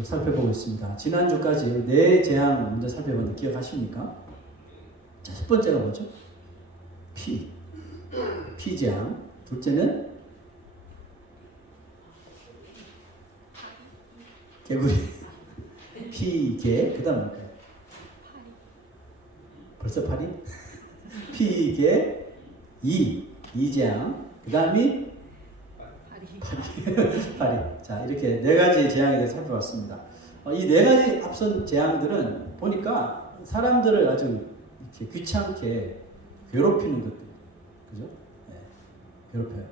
계속 살펴보고 있습니다. 지난주까지 네 재앙 먼저 살펴봤는데 기억하십니까? 자, 첫 번째가 뭐죠? 피재앙. 둘째는 개구리. 피개. 그 다음 뭘까요? 벌써 파리? 피개. 이재앙. 그 다음이 파리. 자, 이렇게 네 가지 재앙에 대해서 살펴봤습니다. 이 네 가지 앞선 재앙들은 보니까 사람들을 아주 이렇게 귀찮게 괴롭히는 것들, 그죠? 네, 괴롭혀요.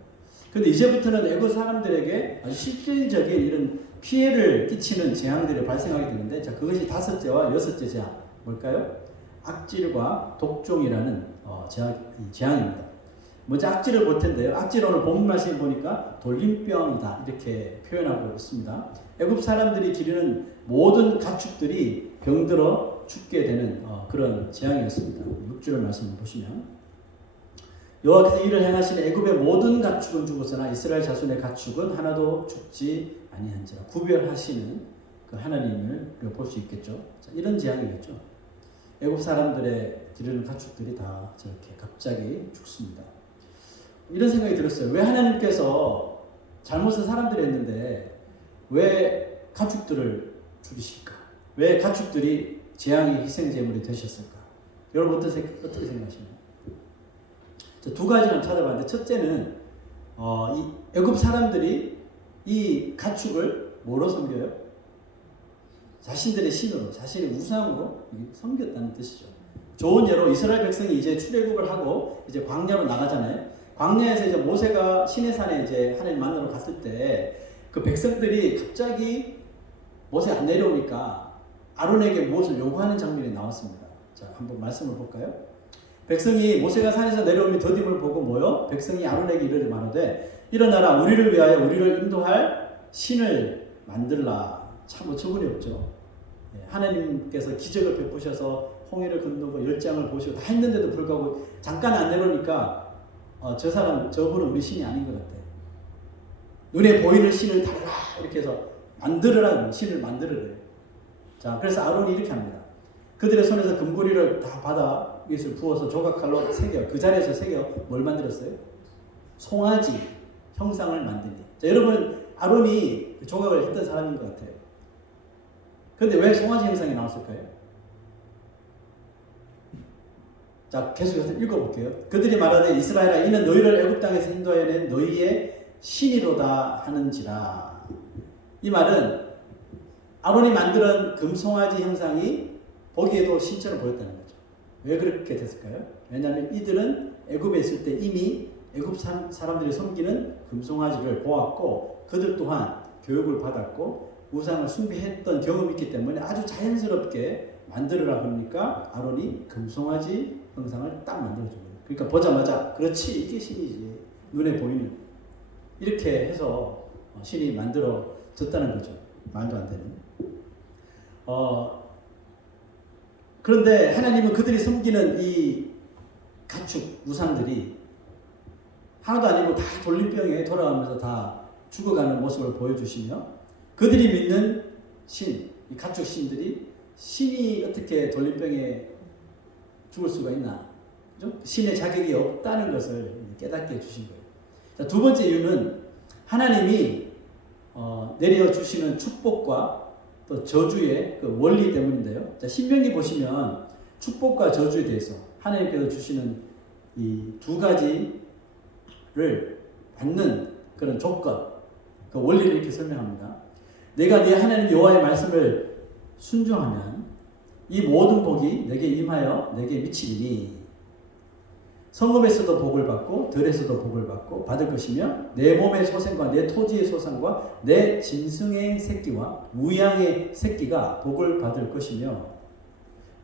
근데 이제부터는 애국 사람들에게 아주 실질적인 이런 피해를 끼치는 재앙들이 발생하게 되는데, 자, 그것이 다섯째와 여섯째 재앙, 뭘까요? 악질과 독종이라는 재앙입니다. 먼저 악질을 볼 텐데요. 악질 오늘 본문 말씀 보니까 돌림병이다 이렇게 표현하고 있습니다. 애굽 사람들이 기르는 모든 가축들이 병들어 죽게 되는 그런 재앙이었습니다. 6절 말씀을 보시면 여호와께서 이를 행하시는 애굽의 모든 가축은 죽었으나 이스라엘 자손의 가축은 하나도 죽지 아니한지라. 구별하시는 그 하나님을 볼 수 있겠죠. 자, 이런 재앙이겠죠. 애굽 사람들의 기르는 가축들이 다 저렇게 갑자기 죽습니다. 이런 생각이 들었어요. 왜 하나님께서 잘못을 사람들이 했는데 왜 가축들을 죽이실까? 왜 가축들이 재앙의 희생제물이 되셨을까? 여러분 어떻게 생각하시나요? 두 가지를 찾아봤는데, 첫째는 이 애굽 사람들이 이 가축을 뭐로 섬겨요? 자신들의 신으로, 자신의 우상으로 섬겼다는 뜻이죠. 좋은 예로 이스라엘 백성이 이제 출애굽을 하고 이제 광야로 나가잖아요. 광야에서 이제 모세가 시내산에 이제 하나님 만나러 갔을 때 그 백성들이 갑자기 모세 안 내려오니까 아론에게 무엇을 요구하는 장면이 나왔습니다. 자, 한번 말씀을 볼까요? 백성이 모세가 산에서 내려오니 더딤을 보고 모여 백성이 아론에게 이르되 말하되 일어나라 우리를 위하여 우리를 인도할 신을 만들라. 참 어처구니 없죠. 하나님께서 기적을 베푸셔서 홍해를 건너고 열장을 보시고 다 했는데도 불구하고 잠깐 안 내려오니까 저분은 우리 신이 아닌 것 같아. 눈에 보이는 신을 달라 이렇게 해서 만들으라고 신을 만들으래. 자, 그래서 아론이 이렇게 합니다. 그들의 손에서 금고리를 다 받아 이것을 부어서 조각칼로 새겨 그 자리에서 새겨 뭘 만들었어요? 송아지 형상을 만드니. 자, 여러분 아론이 조각을 했던 사람인 것 같아요. 그런데 왜 송아지 형상이 나왔을까요? 자, 계속해서 읽어볼게요. 그들이 말하되 이스라엘아 이는 너희를 애굽 땅에서 인도하여 낸 너희의 신이로다 하는지라. 이 말은 아론이 만든 금송아지 형상이 보기에도 신처럼 보였다는 거죠. 왜 그렇게 됐을까요? 왜냐하면 이들은 애굽에 있을 때 이미 애굽 사람들이 섬기는 금송아지를 보았고 그들 또한 교육을 받았고 우상을 숭배했던 경험이 있기 때문에 아주 자연스럽게 만들으라 그러니까 아론이 금송아지 형상을 딱 만들어줍니다. 그러니까 보자마자 그렇지 이게 신이지 눈에 보이는 이렇게 해서 신이 만들어졌다는 거죠. 말도 안 되는. 그런데 하나님은 그들이 섬기는 이 가축 우상들이 하나도 아니고 다 돌림병에 돌아가면서 다 죽어가는 모습을 보여주시며 그들이 믿는 신, 이 가축 신들이 신이 어떻게 돌림병에 죽을 수가 있나? 그죠? 신의 자격이 없다는 것을 깨닫게 해주신 거예요. 자, 두 번째 이유는 하나님이 내려주시는 축복과 또 저주의 그 원리 때문인데요. 자, 신명기 보시면 축복과 저주에 대해서 하나님께서 주시는 이 두 가지를 받는 그런 조건, 그 원리를 이렇게 설명합니다. 내가 네 하나님 여호와의 말씀을 순종하면 이 모든 복이 내게 임하여 내게 미치리니 성읍에서도 복을 받고 들에서도 복을 받고 받을 것이며 내 몸의 소생과 내 토지의 소산과 내 짐승의 새끼와 우양의 새끼가 복을 받을 것이며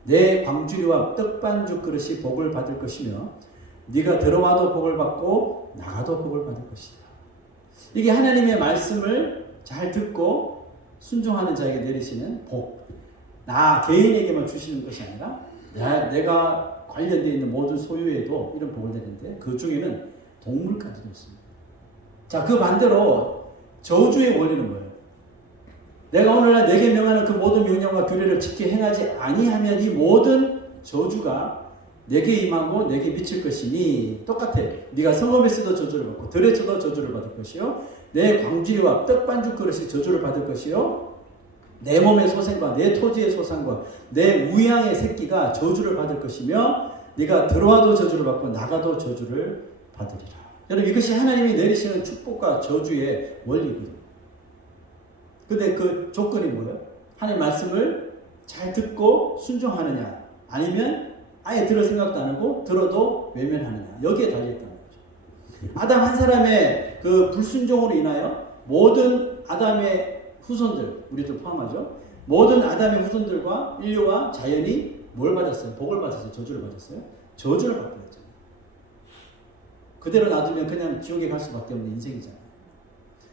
내 광주리와 떡반죽 그릇이 복을 받을 것이며 네가 들어와도 복을 받고 나가도 복을 받을 것이다. 이게 하나님의 말씀을 잘 듣고 순종하는 자에게 내리시는 복. 나 개인에게만 주시는 것이 아니라 내가 관련되어 있는 모든 소유에도 이런 복을 내리는데 그 중에는 동물까지도 있습니다. 자, 그 반대로 저주의 원리는 뭐예요? 내가 오늘날 내게 명하는 그 모든 명령과 규례를 지켜 행하지 아니하면 이 모든 저주가 내게 임하고 내게 미칠 것이니 똑같아. 네가 성읍에서도 저주를 받고 들에서도 저주를 받을 것이요 내 광주리와 떡반죽 그릇이 저주를 받을 것이요 내 몸의 소생과 내 토지의 소산과 내 우양의 새끼가 저주를 받을 것이며 네가 들어와도 저주를 받고 나가도 저주를 받으리라. 여러분 이것이 하나님이 내리시는 축복과 저주의 원리거든요. 근데 그 조건이 뭐예요? 하나님 말씀을 잘 듣고 순종하느냐 아니면 아예 들을 생각도 안 하고 들어도 외면하느냐 여기에 달려있다는 거죠. 아담 한 사람의 그 불순종으로 인하여 모든 아담의 후손들 우리도 포함하죠. 모든 아담의 후손들과 인류와 자연이 뭘 받았어요? 복을 받았어요? 저주를 받았어요? 저주를 받게 됐잖아요. 그대로 놔두면 그냥 지옥에 갈 수밖에 없는 인생이잖아요.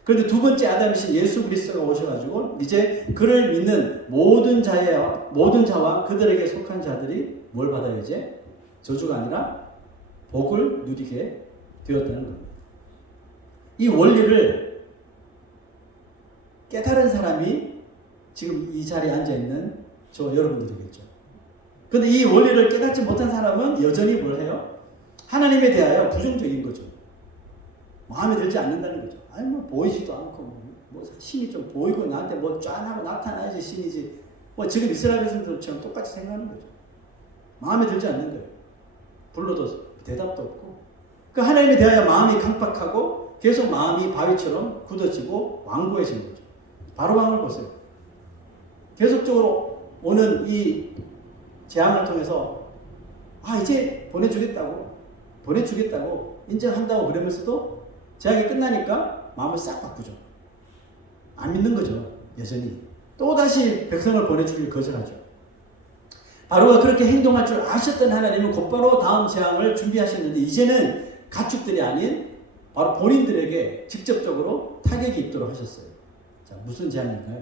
그런데 두 번째 아담이신 예수 그리스도가 오셔가지고 이제 그를 믿는 모든 자와 그들에게 속한 자들이 뭘 받아요? 이제 저주가 아니라 복을 누리게 되었다는 겁니다. 이 원리를 깨달은 사람이 지금 이 자리에 앉아있는 저 여러분들이겠죠. 그런데 이 원리를 깨닫지 못한 사람은 여전히 뭘 해요? 하나님에 대하여 부정적인 거죠. 마음에 들지 않는다는 거죠. 아니 뭐 보이지도 않고 뭐 신이 좀 보이고 나한테 뭐 짠하고 나타나야지 신이지. 뭐 지금 이스라엘 백성들처럼 똑같이 생각하는 거죠. 마음에 들지 않는 거예요. 불러도 대답도 없고. 그 하나님에 대하여 마음이 강박하고 계속 마음이 바위처럼 굳어지고 완고해지는 거죠. 바로 왕을 보세요. 계속적으로 오는 이 재앙을 통해서 이제 보내주겠다고 인정한다고 그러면서도 재앙이 끝나니까 마음을 싹 바꾸죠. 안 믿는 거죠. 여전히. 또다시 백성을 보내주길 거절하죠. 바로가 그렇게 행동할 줄 아셨던 하나님은 곧바로 다음 재앙을 준비하셨는데 이제는 가축들이 아닌 바로 본인들에게 직접적으로 타격이 입도록 하셨어요. 자, 무슨 재앙인가요?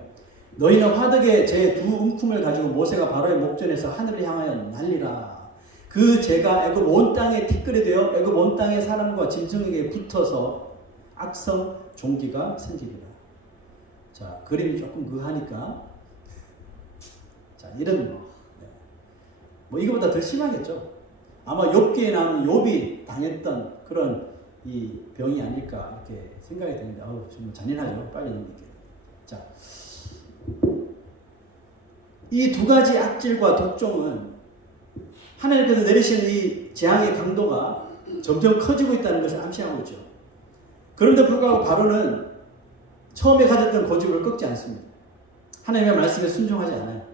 너희는 화덕에 제 두 움큼을 가지고 모세가 바로의 목전에서 하늘을 향하여 날리라. 그 재가 애굽 온 땅에 티끌이 되어 애굽 온 땅의 사람과 짐승에게 붙어서 악성 종기가 생기리라. 자, 그림이 조금 그하니까 자, 이런 뭐 이거보다 더 심하겠죠. 아마 욥기에 나오는 욥이 당했던 그런 이 병이 아닐까 이렇게 생각이 되는데 좀 잔인하죠. 빨리 넘길게요. 자, 이 두 가지 악질과 독종은 하나님께서 내리시는 이 재앙의 강도가 점점 커지고 있다는 것을 암시하고 있죠. 그런데 불구하고 바로는 처음에 가졌던 고집을 꺾지 않습니다. 하나님의 말씀에 순종하지 않아요.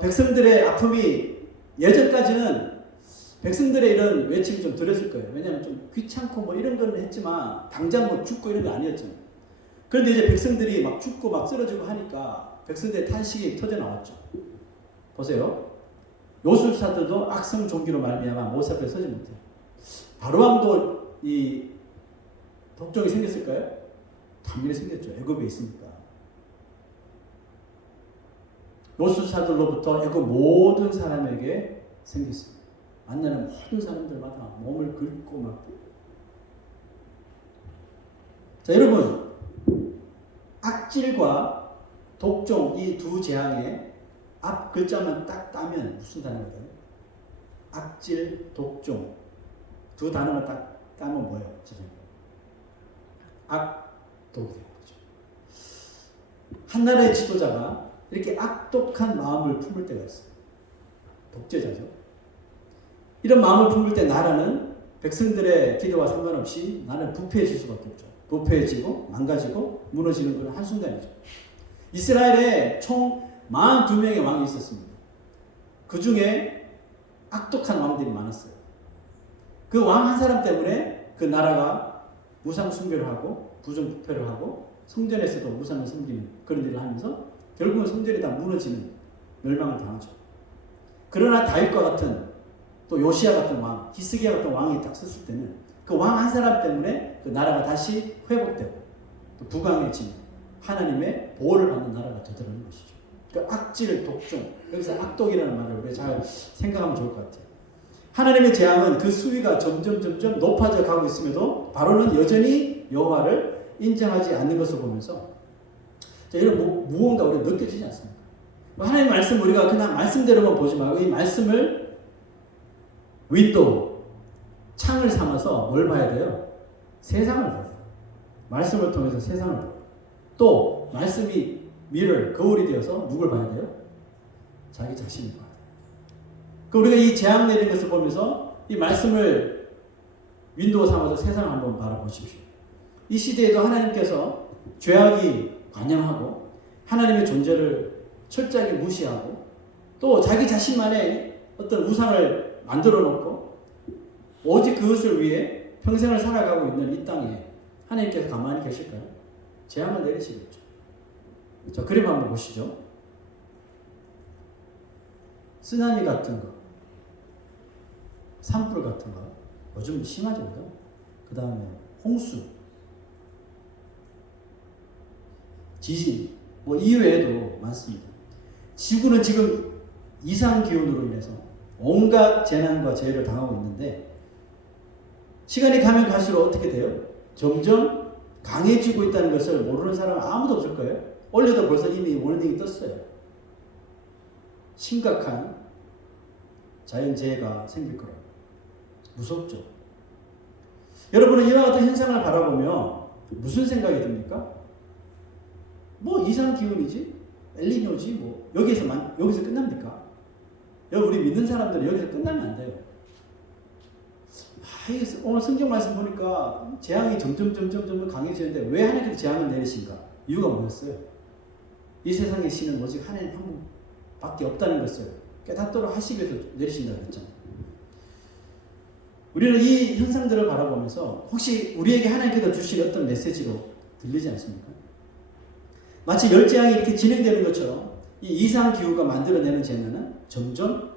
백성들의 아픔이 예전까지는 백성들의 이런 외침이 좀 들었을 거예요. 왜냐하면 좀 귀찮고 뭐 이런 건 했지만 당장 뭐 죽고 이런 거 아니었잖아요. 그런데 이제 백성들이 막 죽고 막 쓰러지고 하니까 백성들의 탄식이 터져 나왔죠. 보세요. 요술사들도 악성 종기로 말미암아 모세 앞에 서지 못해요. 바로왕도 이 독종이 생겼을까요? 당연히 생겼죠. 애굽에 있으니까. 요술사들로부터 애굽 모든 사람에게 생겼습니다. 만나는 모든 사람들마다 몸을 긁고 막. 자, 여러분, 악질과 독종 이 두 재앙의 앞 글자만 딱 따면 무슨 단어거든요? 악질, 독종 두 단어만 딱 따면 뭐예요? 악독이 되는 거죠. 한 나라의 지도자가 이렇게 악독한 마음을 품을 때가 있어요. 독재자죠. 이런 마음을 품을 때 나라는 백성들의 기도와 상관없이 나는 부패해질 수밖에 없죠. 부패해지고 망가지고 무너지는 것은 한순간이죠. 이스라엘에 총 42명의 왕이 있었습니다. 그 중에 악독한 왕들이 많았어요. 그 왕 한 사람 때문에 그 나라가 우상 숭배를 하고 부정부패를 하고 성전에서도 우상을 섬기는 그런 일을 하면서 결국은 성전이 다 무너지는 멸망을 당하죠. 그러나 다윗과 같은 또 요시야 같은 왕, 히스기야 같은 왕이 딱 섰을 때는 그 왕 한 사람 때문에 그 나라가 다시 회복되고 또 부강해지는 하나님의 보호를 받는 나라가 되더라는 것이죠. 그 악질, 독종, 여기서 악독이라는 말을 우리가 잘 생각하면 좋을 것 같아요. 하나님의 재앙은 그 수위가 점점 높아져 가고 있음에도 바로는 여전히 여호와를 인정하지 않는 것을 보면서 자, 이런 무언가 우리가 느껴지지 않습니까? 하나님 말씀 우리가 그냥 말씀대로만 보지 말고 이 말씀을 윈도우, 창을 삼아서 뭘 봐야 돼요? 세상을 봐야 돼요. 말씀을 통해서 세상을 봐야 돼요. 또 말씀이 미러, 거울이 되어서 누굴 봐야 돼요? 자기 자신을 봐야 돼요. 그럼 우리가 이 재앙 내린 것을 보면서 이 말씀을 윈도우 삼아서 세상을 한번 바라보십시오. 이 시대에도 하나님께서 죄악이 관영하고 하나님의 존재를 철저하게 무시하고 또 자기 자신만의 어떤 우상을 만들어 놓고 오직 그것을 위해 평생을 살아가고 있는 이 땅에 하나님께서 가만히 계실까요? 재앙을 내리시겠죠. 자, 그림 한번 보시죠. 쓰나미 같은 거, 산불 같은 거, 요즘 심하죠. 그 다음에 홍수, 지진, 뭐 이외에도 많습니다. 지구는 지금 이상기온으로 인해서 온갖 재난과 재해를 당하고 있는데 시간이 가면 갈수록 어떻게 돼요? 점점 강해지고 있다는 것을 모르는 사람은 아무도 없을 거예요. 원래도 벌써 이미 워닝이 떴어요. 심각한 자연재해가 생길 거라고. 무섭죠. 여러분은 이와 같은 현상을 바라보며 무슨 생각이 듭니까? 뭐 이상기온이지? 엘니뇨지? 뭐 여기서 끝납니까? 우리 믿는 사람들은 여기서 끝나면 안 돼요. 오늘 성경 말씀 보니까 재앙이 점점 강해지는데 왜 하나님께서 재앙을 내리신가? 이유가 뭐였어요? 이 세상의 신은 오직 하나님 한 분밖에 없다는 것을 깨닫도록 하시기 위해서 내리신다고 했잖아요. 우리는 이 현상들을 바라보면서 혹시 우리에게 하나님께서 주신 어떤 메시지로 들리지 않습니까? 마치 열재앙이 이렇게 진행되는 것처럼 이 이상기후가 만들어내는 재난은 점점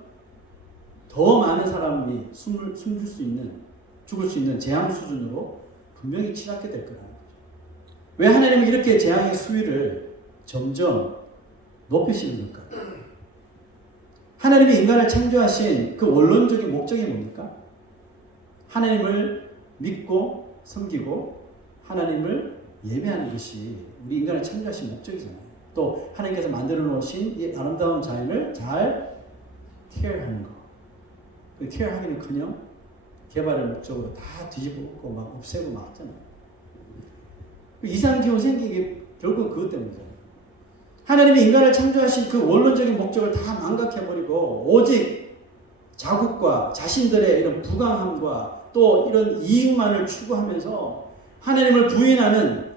더 많은 사람이 숨길 수 있는, 죽을 수 있는 재앙 수준으로 분명히 치닫게 될 거라는 거죠. 왜 하나님은 이렇게 재앙의 수위를 점점 높이시는 걸까요? 하나님이 인간을 창조하신 그 원론적인 목적이 뭡니까? 하나님을 믿고 섬기고 하나님을 예배하는 것이 우리 인간을 창조하신 목적이잖아요. 또 하나님께서 만들어 놓으신 이 아름다운 자연을 잘 케어하는 거. 그 케어하기는커녕 개발의 목적으로 다 뒤집고 막 없애고 막 하잖아요. 이상기후 생긴 게 결국 그것 때문이잖아요. 하나님이 인간을 창조하신 그 원론적인 목적을 다 망각해버리고 오직 자국과 자신들의 이런 부강함과 또 이런 이익만을 추구하면서 하나님을 부인하는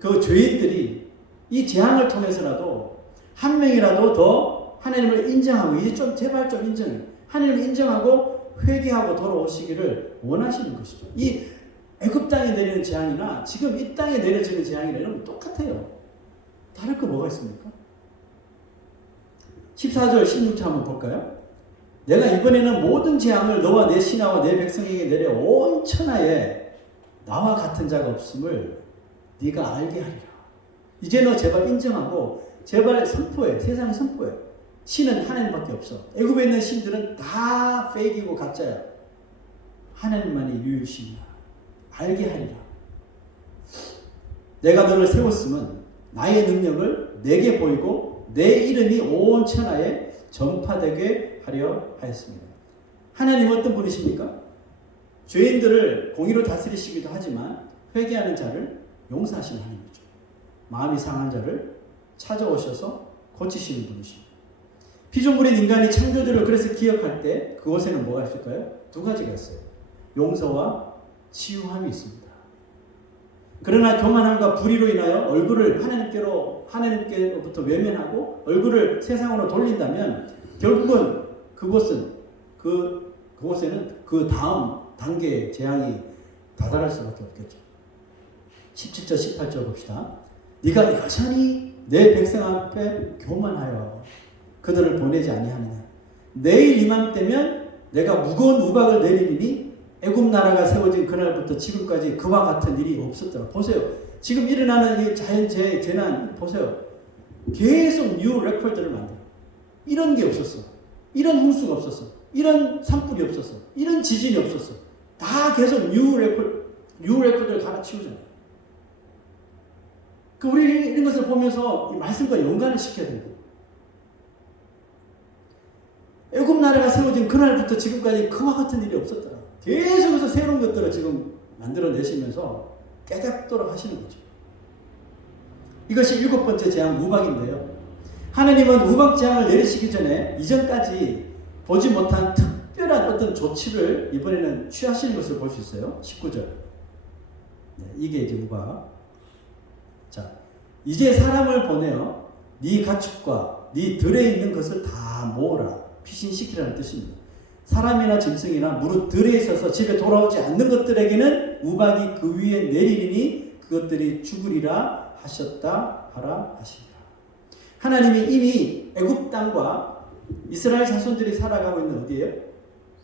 그 죄인들이 이 재앙을 통해서라도 한 명이라도 더 하나님을 인정하고 이제 좀 제발 좀 인정해. 하나님을 인정하고 회개하고 돌아오시기를 원하시는 것이죠. 이 애굽 땅에 내리는 재앙이나 지금 이 땅에 내려지는 재앙이라는 똑같아요. 다를 거 뭐가 있습니까? 14절 16절 한번 볼까요? 내가 이번에는 모든 재앙을 너와 내 신하와 내 백성에게 내려 온 천하에 나와 같은 자가 없음을 네가 알게 하리라. 이제 너 제발 인정하고 제발 선포해. 세상에 선포해. 신은 하나님밖에 없어. 애굽에 있는 신들은 다 페이크이고 가짜야. 하나님만이 유일신이야. 알게 하리라. 내가 너를 세웠음은 나의 능력을 내게 보이고 내 이름이 온 천하에 전파되게 하려 하였습니다. 하나님 어떤 분이십니까? 죄인들을 공의로 다스리시기도 하지만 회개하는 자를 용서하시는 하나님이죠. 마음이 상한 자를 찾아오셔서 고치시는 분이십니다. 피조물인 인간이 창조주를 그래서 기억할 때 그곳에는 뭐가 있을까요? 두 가지가 있어요. 용서와 치유함이 있습니다. 그러나 교만함과 불의로 인하여 얼굴을 하나님께로부터 외면하고 얼굴을 세상으로 돌린다면 결국은 그곳에는 그 다음 단계의 재앙이 다다를 수밖에 없겠죠. 17절 18절 봅시다. 네가 여전히 내 백성 앞에 교만하여 그들을 보내지 아니하느냐. 내일 이맘때면 내가 무거운 우박을 내리니 애굽 나라가 세워진 그날부터 지금까지 그와 같은 일이 없었더라. 보세요. 지금 일어나는 이 자연재해, 재난 보세요. 계속 뉴 레코드를 만들어. 이런 게 없었어. 이런 홍수가 없었어. 이런 산불이 없었어. 이런 지진이 없었어. 다 계속 뉴 레코드를 갈아치우잖아요. 우리 이런 것을 보면서 이 말씀과 연관을 시켜야 됩니다. 애굽 나라가 세워진 그날부터 지금까지 그와 같은 일이 없었더라. 계속해서 새로운 것들을 지금 만들어내시면서 깨닫도록 하시는 거죠. 이것이 7번째 재앙 우박인데요. 하나님은 우박 재앙을 내리시기 전에 이전까지 보지 못한 특별한 어떤 조치를 이번에는 취하시는 것을 볼 수 있어요. 19절. 네, 이게 이제 우박. 자, 이제 사람을 보내어 네 가축과 네 들에 있는 것을 다 모으라. 피신시키라는 뜻입니다. 사람이나 짐승이나 무릇 들에 있어서 집에 돌아오지 않는 것들에게는 우박이 그 위에 내리리니 그것들이 죽으리라 하셨다 하라 하시니라. 하나님이 이미 애굽 땅과 이스라엘 자손들이 살아가고 있는 어디예요?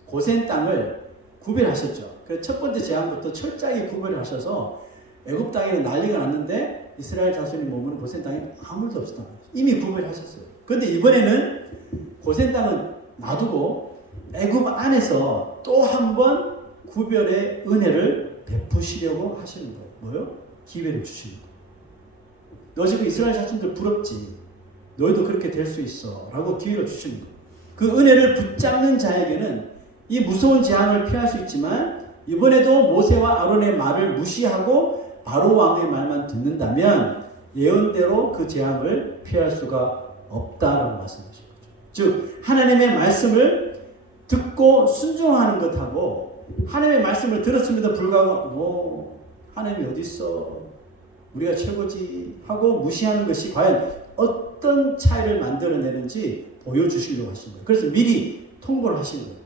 고센 땅을 구별하셨죠. 그래서 첫 번째 재앙부터 철저하게 구별을 하셔서 애굽 땅에는 난리가 났는데 이스라엘 자손이 머무는 고센 땅에 아무도 없었단 말이에요. 이미 구별하셨어요. 그런데 이번에는 고센 땅은 놔두고 애굽 안에서 또 한 번 구별의 은혜를 베푸시려고 하시는 거예요. 뭐요? 기회를 주시는 거예요. 너 지금 이스라엘 자손들 부럽지? 너희도 그렇게 될 수 있어. 라고 기회를 주시는 거예요. 그 은혜를 붙잡는 자에게는 이 무서운 재앙을 피할 수 있지만 이번에도 모세와 아론의 말을 무시하고 바로 왕의 말만 듣는다면 예언대로 그 재앙을 피할 수가 없다라고 말씀하신 거죠. 즉 하나님의 말씀을 듣고 순종하는 것하고 하나님의 말씀을 들었음에도 불구하고 하나님이 어디 있어? 우리가 최고지 하고 무시하는 것이 과연 어떤 차이를 만들어내는지 보여주시려고 하신 거예요. 그래서 미리 통보를 하시는 거예요.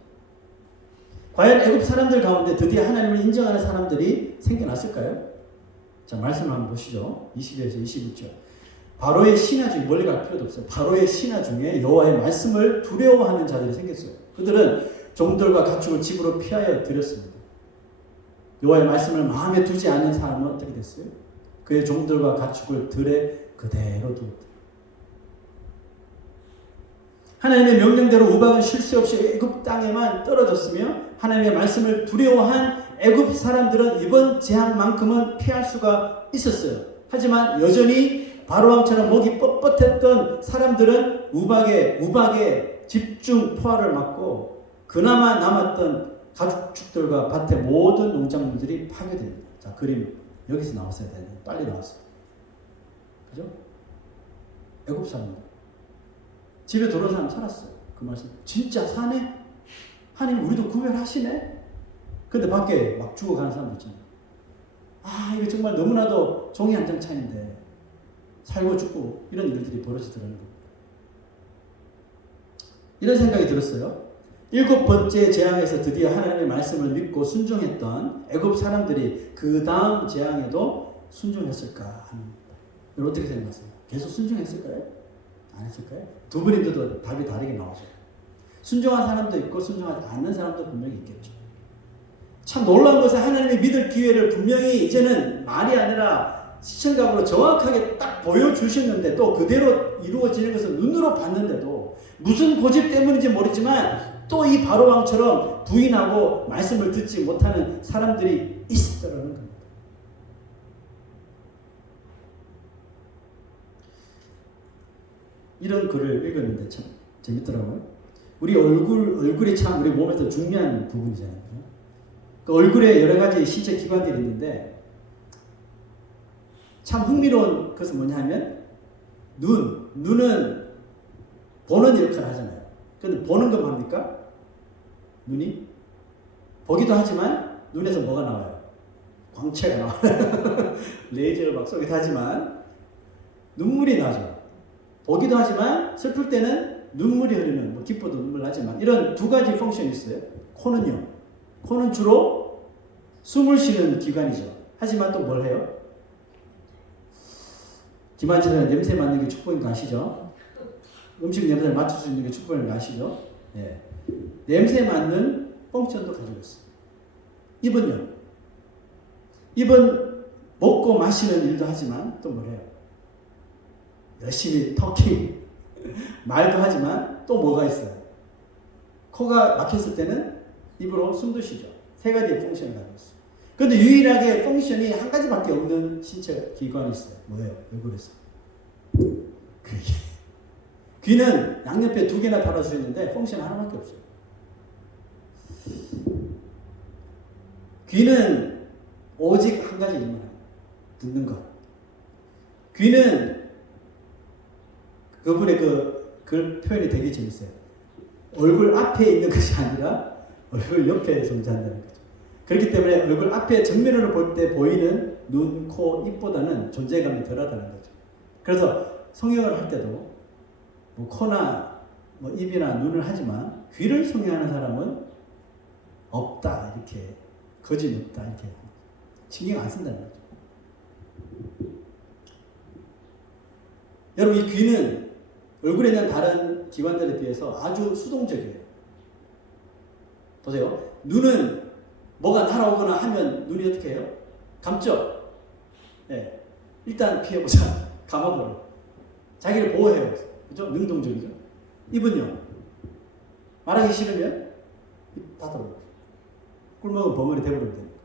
과연 애굽 사람들 가운데 드디어 하나님을 인정하는 사람들이 생겨났을까요? 자, 말씀을 한번 보시죠. 20에서 21절. 바로의 신하 중에, 멀리 갈 필요도 없어요. 바로의 신하 중에 여호와의 말씀을 두려워하는 자들이 생겼어요. 그들은 종들과 가축을 집으로 피하여 들였습니다. 여호와의 말씀을 마음에 두지 않는 사람은 어떻게 됐어요? 그의 종들과 가축을 들에 그대로 두었다. 하나님의 명령대로 우박은 쉴 새 없이 애굽 땅에만 떨어졌으며 하나님의 말씀을 두려워한 애굽 사람들은 이번 재앙만큼은 피할 수가 있었어요. 하지만 여전히 바로왕처럼 목이 뻣뻣했던 사람들은 우박에 집중 포화를 맞고 그나마 남았던 가축들과 밭의 모든 농작물들이 파괴됩니다. 자, 그림 여기서 나왔어야 되는데 빨리 나왔어요. 그죠? 애굽 사람들 집에 들어온 사람 살았어요. 그 말씀 진짜 사네? 하나님 우리도 구별하시네? 근데 밖에 막 죽어가는 사람도 있잖아요. 아, 이거 정말 너무나도 종이 한 장 차이인데 살고 죽고 이런 일들이 벌어지더라는 겁니다. 이런 생각이 들었어요. 7번째 재앙에서 드디어 하나님의 말씀을 믿고 순종했던 애굽 사람들이 그 다음 재앙에도 순종했을까 합니다. 여러분 어떻게 생각하세요? 계속 순종했을까요? 안 했을까요? 두 분인데도 답이 다르게 나오죠. 순종한 사람도 있고 순종하지 않는 사람도 분명히 있겠죠. 참 놀라운 것은 하나님이 믿을 기회를 분명히 이제는 말이 아니라 시청각으로 정확하게 딱 보여주셨는데 또 그대로 이루어지는 것을 눈으로 봤는데도 무슨 고집 때문인지 모르지만 또 이 바로왕처럼 부인하고 말씀을 듣지 못하는 사람들이 있었다는 겁니다. 이런 글을 읽었는데 참 재밌더라고요. 우리 얼굴이 참 우리 몸에서 중요한 부분이잖아요. 그 얼굴에 여러 가지 신체 기관들이 있는데 참 흥미로운 것은 뭐냐 하면 눈은 보는 역할을 하잖아요. 그런데 보는 건 뭡니까? 눈이? 보기도 하지만 눈에서 뭐가 나와요? 광채가 나와요. 레이저를 막 쏘기도 하지만 눈물이 나죠. 보기도 하지만 슬플 때는 눈물이 흐르는, 뭐 기뻐도 눈물 나지만 이런 두 가지 펑션이 있어요. 코는요. 코는 주로 숨을 쉬는 기관이죠. 하지만 또 뭘 해요? 김한철은 냄새 맡는 게 축복인 거 아시죠? 음식 냄새를 맡을 수 있는 게 축복인 거 아시죠? 예. 냄새 맡는 펑션도 가지고 있어요. 입은요. 입은 먹고 마시는 일도 하지만 또 뭘 해요? 열심히 터킹 말도 하지만 또 뭐가 있어요? 코가 막혔을 때는 입으로 숨도 쉬죠. 세 가지의 펑션을 가지고 있어요. 근데 유일하게 펑션이 한 가지밖에 없는 신체 기관이 있어요. 뭐예요? 얼굴에서. 귀. 귀는 양옆에 두 개나 달아져 있는데 펑션 하나밖에 없어요. 귀는 오직 한 가지 일만 해요. 듣는 것. 귀는 그분의 그 표현이 되게 재밌어요. 얼굴 앞에 있는 것이 아니라 얼굴 옆에 존재한다는 거죠. 그렇기 때문에 얼굴 앞에 정면으로 볼 때 보이는 눈, 코, 입보다는 존재감이 덜하다는 거죠. 그래서 성형을 할 때도 뭐 코나 뭐 입이나 눈을 하지만 귀를 성형하는 사람은 없다 이렇게 거진 없다 이렇게 신경 안 쓴다는 거죠. 여러분 이 귀는 얼굴에 있는 다른 기관들에 비해서 아주 수동적이에요. 보세요. 눈은 뭐가 날아오거나 하면 눈이 어떻게 해요? 감죠? 네. 일단 피해보자. 감아버려. 자기를 보호해요. 그죠? 능동적이죠. 입은요. 말하기 싫으면 입 닫아버려. 꿀먹은 벙어리 대버리면 됩니다.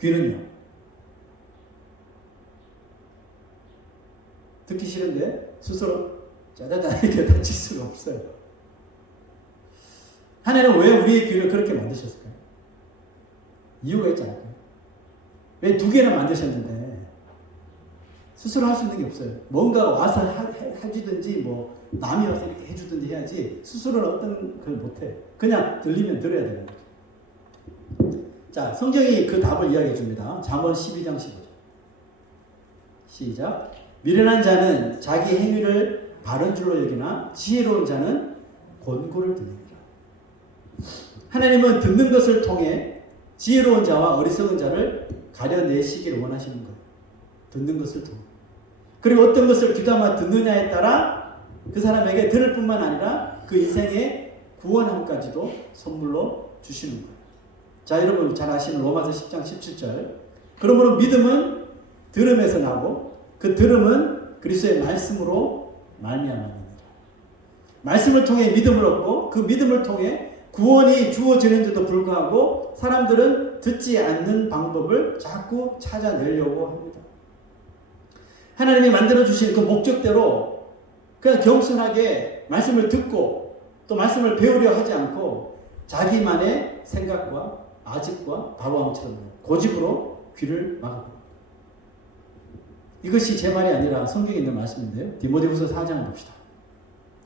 귀는요. 듣기 싫은데 스스로 짜자자 이렇게 다칠 수가 없어요. 하나님은 왜 우리의 귀를 그렇게 만드셨을까요? 이유가 있지 않을까요? 왜 두 개나 만드셨는데 스스로 할 수 있는 게 없어요. 뭔가 와서 해주든지 뭐 남이 와서 이렇게 해주든지 해야지 스스로는 어떤 걸 못해요. 그냥 들리면 들어야 되는 거죠. 자, 성경이 그 답을 이야기해 줍니다. 잠언 12장 15절. 시작. 미련한 자는 자기 행위를 바른 줄로 여기나 지혜로운 자는 권고를 듣느니라. 하나님은 듣는 것을 통해 지혜로운 자와 어리석은 자를 가려내시기를 원하시는 거예요. 듣는 것을 통해. 그리고 어떤 것을 귀담아 듣느냐에 따라 그 사람에게 들을 뿐만 아니라 그 인생의 구원함까지도 선물로 주시는 거예요. 자, 여러분 잘 아시는 로마서 10장 17절. 그러므로 믿음은 들음에서 나고 그 들음은 그리스도의 말씀으로 말미암았느니라. 말씀을 통해 믿음을 얻고 그 믿음을 통해 구원이 주어지는데도 불구하고 사람들은 듣지 않는 방법을 자꾸 찾아내려고 합니다. 하나님이 만들어주신 그 목적대로 그냥 겸손하게 말씀을 듣고 또 말씀을 배우려 하지 않고 자기만의 생각과 아집과 바로함처럼 고집으로 귀를 막아버립니다. 이것이 제 말이 아니라 성경에 있는 말씀인데요. 디모데후서 4장을 봅시다.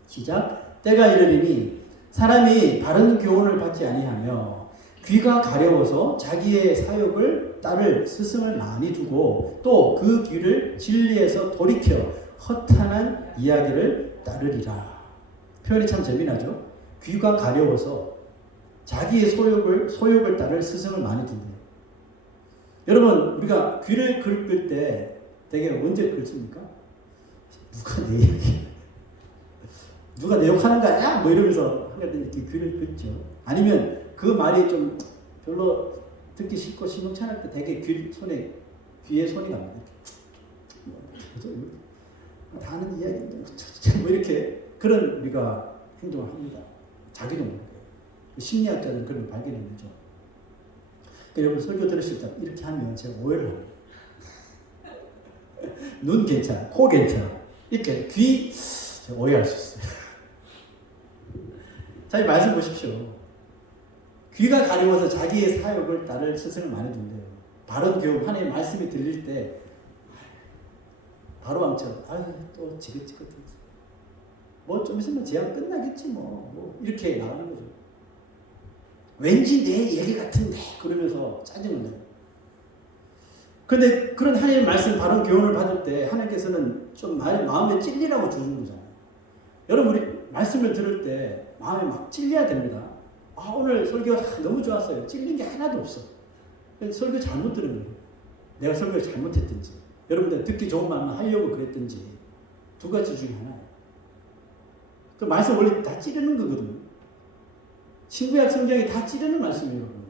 시작. 때가 이르리니 사람이 바른 교훈을 받지 아니하며 귀가 가려워서 자기의 사욕을 따를 스승을 많이 두고 또 그 귀를 진리에서 돌이켜 허탄한 이야기를 따르리라. 표현이 참 재미나죠. 귀가 가려워서 자기의 소욕을 따를 스승을 많이 둔대요. 여러분 우리가 귀를 긁을 때 되게 언제 긁습니까? 누가 내 얘기 누가 내 욕하는 거야? 뭐 이러면서 하거든요. 귀를 긁죠. 아니면 그 말이 좀 별로 듣기 싫고 심상치 않을 때 되게 귀에 손이 갑니다. 다 아는 이야기인데 뭐 이렇게 그런 우리가 행동을 합니다. 자기도 모르게. 심리학자들은 그런 걸 발견했죠. 여러분 설교 들으실 때 이렇게 하면 제가 오해를 합니다. 눈 괜찮아, 코 괜찮아. 이렇게 귀 제가 오해할 수 있어요. 자, 이 말씀 보십시오. 귀가 가려워서 자기의 사욕을 따를 스승을 많이 둔대요. 바른 교훈, 하나님의 말씀이 들릴 때 바로 왕처럼 아유 또 지긋지긋해. 뭐 좀 있으면 재앙 끝나겠지 뭐 이렇게 나가는 거죠. 왠지 내 얘기 같은데 그러면서 짜증을 내요. 그런데 그런 하나님의 말씀 바른 교훈을 받을 때 하나님께서는 좀 마음에 찔리라고 주는 거잖아요. 여러분 우리 말씀을 들을 때 마음에 막 찔려야 됩니다. 아 오늘 설교 너무 좋았어요. 찔린 게 하나도 없어. 설교 잘못 들은 거예요. 내가 설교를 잘못했든지 여러분들 듣기 좋은 말만 하려고 그랬든지 두 가지 중에 하나예요. 그 말씀 원래 다 찌르는 거거든요. 신구약 성경이 다 찌르는 말씀이에요.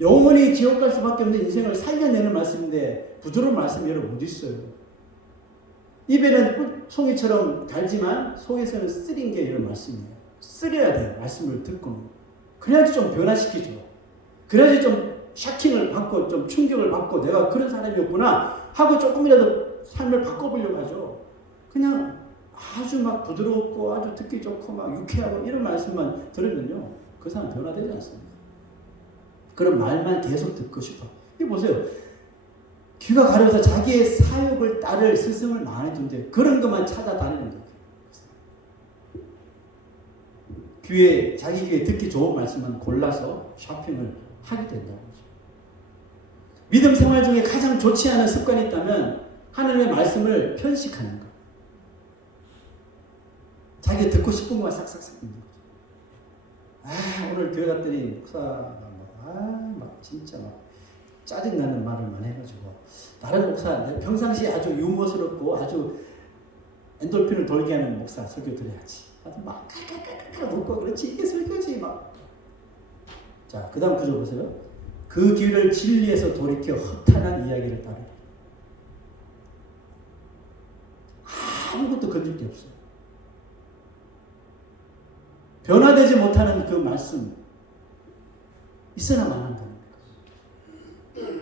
영원히 지옥 갈 수밖에 없는 인생을 살려내는 말씀인데 부드러운 말씀이 여러분 어디 있어요? 입에는 송이처럼 달지만 속에서는 쓰린 게 이런 말씀이에요. 쓰려야 돼요. 말씀을 듣고. 그래야지 좀 변화시키죠. 그래야지 좀 샤킹을 받고 좀 충격을 받고 내가 그런 사람이었구나 하고 조금이라도 삶을 바꿔보려고 하죠. 그냥 아주 막 부드럽고 아주 듣기 좋고 막 유쾌하고 이런 말씀만 들으면요. 그 사람 변화되지 않습니다. 그런 말만 계속 듣고 싶어. 이 보세요. 귀가 가려서 자기의 사욕을 따를 스승을 많이 둔데 그런 것만 찾아다니는 거예요. 자기 귀에 듣기 좋은 말씀만 골라서 쇼핑을 하게 된다는 거죠. 믿음 생활 중에 가장 좋지 않은 습관이 있다면 하나님의 말씀을 편식하는 것. 자기가 듣고 싶은 것만 싹싹싹 듣는 거죠. 오늘 교회 갔더니 목사가 막 진짜 막 짜증나는 말을 많이 해가지고 다른 목사 평상시에 아주 유머스럽고 아주 엔돌핀을 돌게 하는 목사 설교 드려야지. 아주 막 깔깔깔깔 웃고 그렇지 이게 설교지 막. 자, 그 다음 구절 보세요. 그 귀를 진리에서 돌이켜 허탄한 이야기를 따르라. 아무것도 건질 게 없어요. 변화되지 못하는 그 말씀 있어야만 한다는 거예요.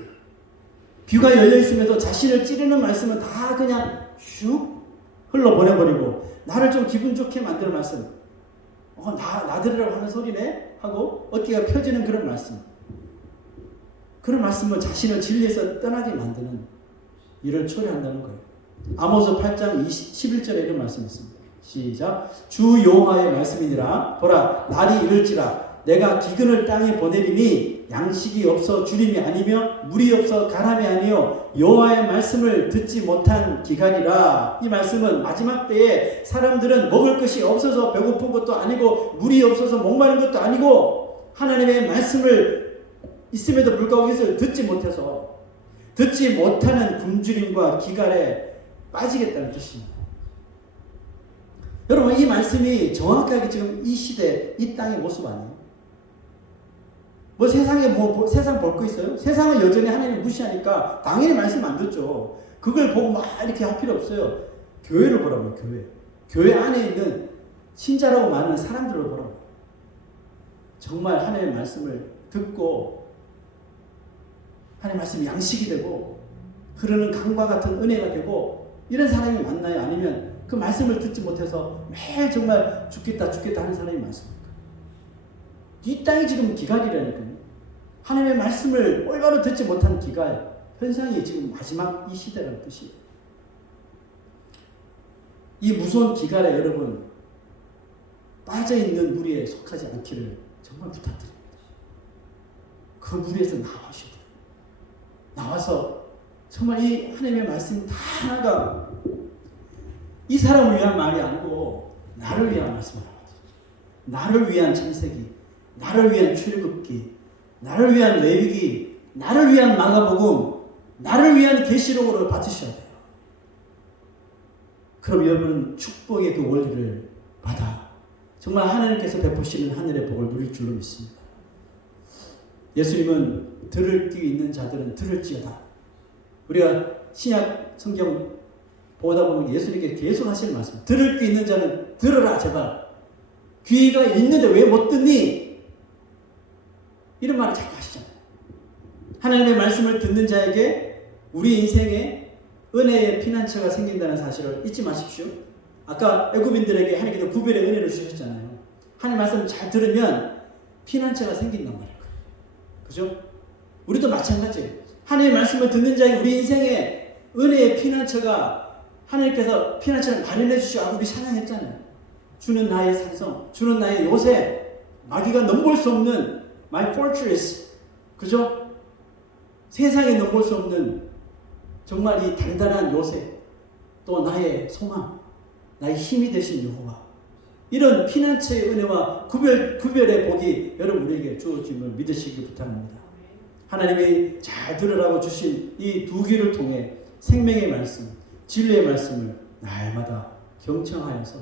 귀가 열려있음에도 자신을 찌르는 말씀은 다 그냥 슉 흘러보내버리고 나를 좀 기분 좋게 만드는 말씀 나 들으라고 하는 소리네 하고 어깨가 펴지는 그런 말씀 그런 말씀은 자신을 진리에서 떠나게 만드는 일을 초래한다는 거예요. 아모스 8장 11절에 이런 말씀이 있습니다. 시작. 주 여호와의 말씀이니라. 보라 날이 이를지라 내가 기근을 땅에 보내리니 양식이 없어 주림이 아니며 물이 없어 가람이 아니요 여호와의 말씀을 듣지 못한 기간이라. 이 말씀은 마지막 때에 사람들은 먹을 것이 없어서 배고픈 것도 아니고 물이 없어서 목마른 것도 아니고 하나님의 말씀을 있음에도 불구하고 이것을 듣지 못해서 듣지 못하는 굶주림과 기갈에 빠지겠다는 뜻입니다. 여러분 이 말씀이 정확하게 지금 이 시대 이 땅의 모습 아니에요? 뭐 세상에 세상 볼 거 있어요? 세상은 여전히 하나님을 무시하니까 당연히 말씀 안 듣죠. 그걸 보고 막 이렇게 할 필요 없어요. 교회를 보라고요. 교회 안에 있는 신자라고 말하는 사람들을 보라고. 정말 하나님의 말씀을 듣고 하나님의 말씀이 양식이 되고 흐르는 강과 같은 은혜가 되고 이런 사람이 만나요? 아니면 그 말씀을 듣지 못해서 매일 정말 죽겠다 하는 사람이 많습니까? 이 땅이 지금 기갈이라니까요. 하나님의 말씀을 올바로 듣지 못한 기갈 현상이 지금 마지막 이 시대라는 뜻이에요. 이 무서운 기갈에 여러분 빠져있는 무리에 속하지 않기를 정말 부탁드립니다. 그 무리에서 나오셔야 돼요. 나와서 정말 이 하나님의 말씀 다 하나가 이 사람을 위한 말이 아니고 나를 위한 말씀을 하거든요. 나를 위한 창세기, 나를 위한 출애굽기, 나를 위한 레위기, 나를 위한 마가복음, 나를 위한 계시록으로 받으셔야 돼요. 그럼 여러분은 축복의 그 원리를 받아 정말 하나님께서 베푸시는 하늘의 복을 누릴 줄로 믿습니다. 예수님은 들을 귀 있는 자들은 들을지어다. 우리가 신약 성경 보다 보면 예수님께 계속 하시는 말씀. 들을 귀 있는 자는 들으라 제발. 귀가 있는데 왜 못 듣니? 이런 말을 자꾸 하시잖아요. 하나님의 말씀을 듣는 자에게 우리 인생에 은혜의 피난처가 생긴다는 사실을 잊지 마십시오. 아까 애굽인들에게 하나님께서 구별의 은혜를 주셨잖아요. 하나님 말씀을 잘 들으면 피난처가 생긴단 말이에요. 그죠? 우리도 마찬가지예요. 하나님의 말씀을 듣는 자에게 우리 인생에 은혜의 피난처가 하나님께서 피난처를 마련해 주시고 우리 찬양했잖아요. 주는 나의 산성, 주는 나의 요새, 마귀가 넘볼 수 없는 my fortress, 그죠? 세상에 넘볼 수 없는 정말 이 단단한 요새, 또 나의 소망, 나의 힘이 되신 여호와. 이런 피난처의 은혜와 구별의 복이 여러분 우리에게 주어짐을 믿으시기 부탁합니다. 하나님이 잘 들으라고 주신 이 두 귀를 통해 생명의 말씀, 진리의 말씀을 날마다 경청하여서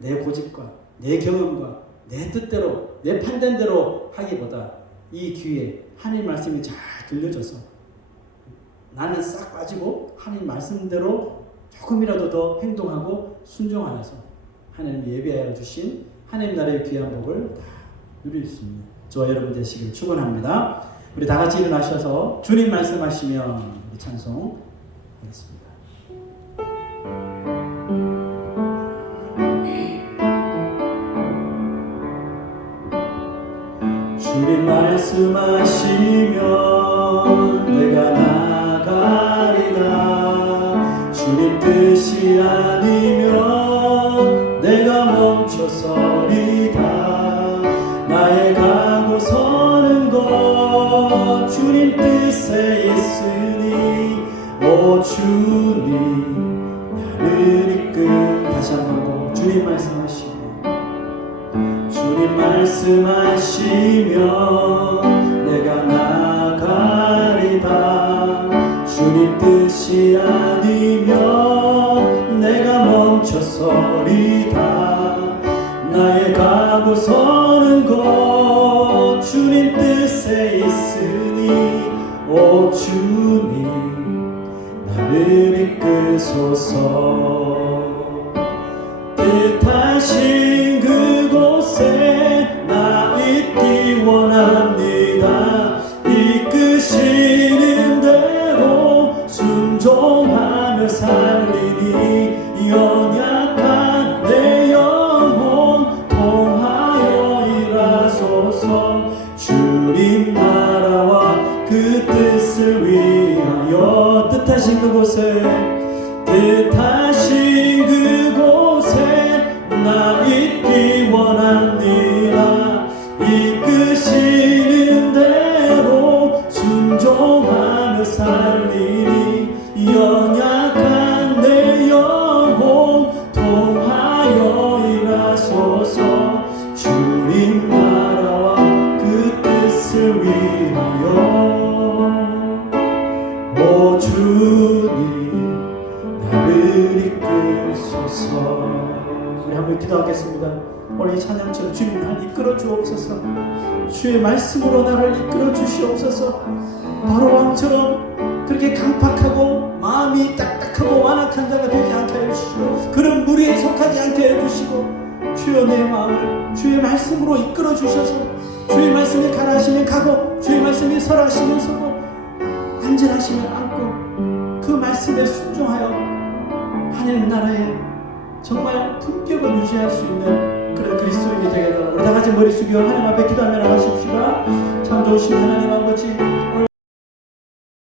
내 고집과 내 경험과 내 뜻대로 내 판단대로 하기보다 이 귀에 하나님 말씀이 잘 들려져서 나는 싹 빠지고 하나님 말씀대로 조금이라도 더 행동하고 순종하여서 하나님 예배하여 주신 하나님 나라의 귀한 복을 다 누릴 수 있는 저와 여러분 되시길 축원합니다. 우리 다 같이 일어나셔서 주님 말씀하시면 우리 찬송하겠습니다. 주님 말씀하시면 내가 나가리라. 주님 뜻이 아니면 내가 멈춰서리다. 나의 가고 서는 것 주님 뜻에 있으니 오 주님 나를 이끌. 다시 한번 더 주님 말씀하시면 주님 말씀하시면 내가 나가리다. 주님 뜻이 아니면 내가 멈춰서리다. 나의 가고 서는 것 주님 뜻에 있으니 오 주님 나를 이끄소서. 뜻하신 그곳에 나 있기 원합니다. 이끄시는 대로 순종하며 살리니 연약한 내 영혼 통하여 일하소서. 주님 나라와 그 뜻을 위하여 뜻하신 그곳에 뜻하신 그곳에 나 있기 원합니다. 이끄시는 대로 순종하며 살리니 연약한 내 영혼 통하여 일하소서. 주님 나라와 그 뜻을 위하여 오 주님 나를 이끌소서. 우리 한번 기도하겠습니다. 오늘 이 찬양처럼 주님 나를 이끌어 주옵소서. 주의 말씀으로 나를 이끌어 주시옵소서. 바로 왕처럼 그렇게 강팍하고 마음이 딱딱하고 완악한 자가 되지 않게 해주시고 그런 무리에 속하지 않게 해주시고 주여 내 마음을 주의 말씀으로 이끌어 주셔서 주의 말씀에 가라 하시면 가고 주의 말씀에 서라 하시면 서고 앉으라 하시면 앉고 그 말씀에 순종하여 하나님 나라에 정말 품격을 유지할 수 있는 그런 그리스도인이 되게 해달라고 우리 다 같이 머리 숙여 하나님 앞에 기도하며 나가십시다. 참 좋으신 하나님 아버지